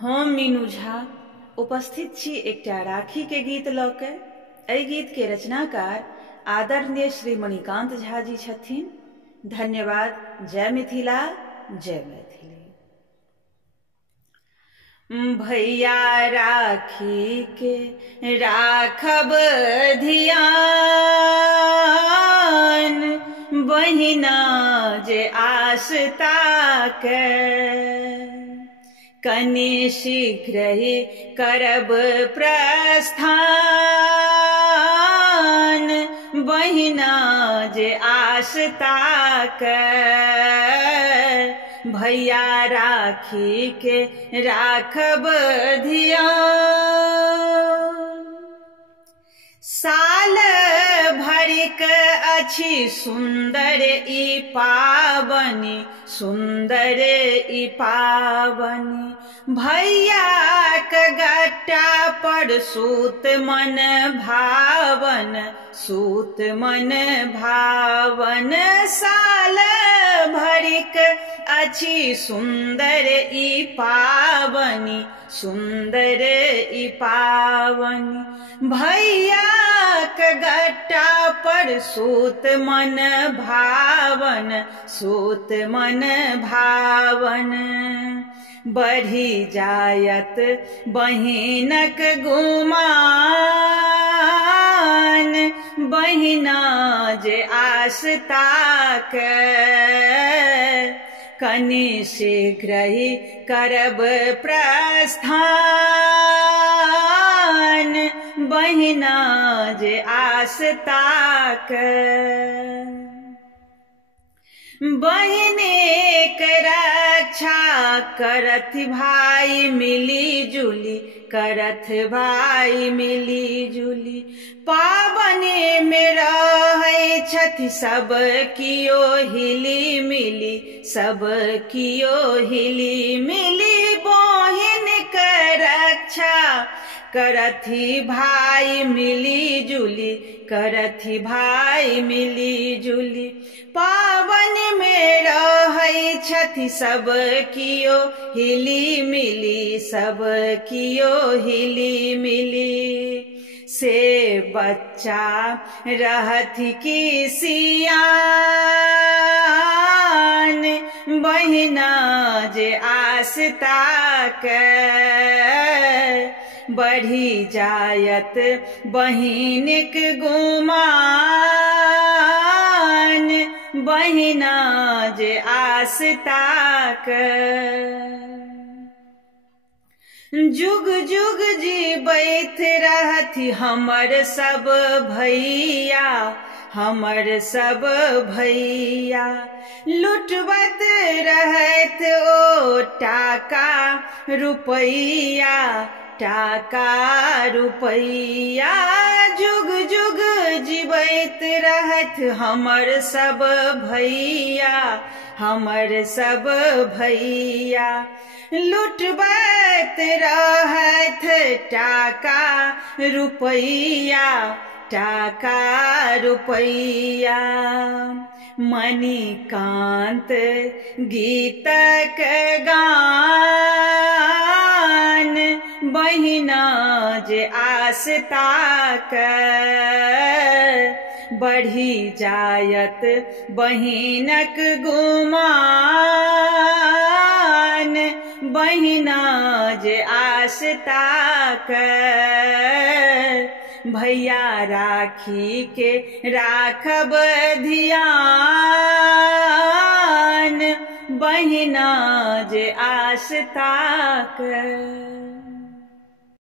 हम मीनू झा उपस्थित छी एकटा राखी के गीत लऽ के। एहि गीत के रचनाकार आदरणीय श्री मणिकांत झा जी छथिन। धन्यवाद। जय मिथिला, जय मैथिली। भैया राखी के राखब धियान, बहिना जे आस्था के कनि शीघ्र ही करब प्रस्थान, बहिना जे आस्था के भैया राखी के राखब धियान। साल भरिक अछि सुंदर ई पाबनि, सुंदर ई पाबनि, भैयाक गट्टा पर सूत मन भावन, सूत मन भावन। साल भरिक अछि सुंदर ई पाबनि, सुंदर ई पाबनि, भैयाक गट्टा पर सूत मन भावन, सूत मन भावन। बढ़ी जायत बहिनक गुमान, बहिना जे आस्था के कनि शीघ्र ही करब प्रस्थान, बहिना जे आस्था के। बहिने के रक्षा करथ भाई मिली जुली, करथ भाई मिली जुली, पाबनि में रहै छथि सब कियो हिली मिली, सब कियो हिली मिली। बहिन के रक्षा करथि भाई मिली जुली, करथि भाई मिली जुली, पाबनि में रहै छथि सब कियो हिली मिली, सब कियो हिली मिली। से बच्चा रहथि की सियान, बहिना जे आस्था के बढ़ी जायत बहिनिक गुमान, बहिना जे आस्था के। जुग जुग जीबैत रहथि हमर सब भैया, हमर सब भैया, लुटबत रहैत ओ टाका रुपैया, टाका रुपैया। जुग जुग जीबैत रहत हमर सब भैया, हमर सब भैया, लुटबैत रहत टाका रुपैया, टाका रुपैया। मणिकांत गीतक गान, बहिना जे आस्था के बढ़ी जायत बहिनक गुमान, बहिना जे आस्था के भैया राखी के राखब धियान, बहिना जे आस्था के।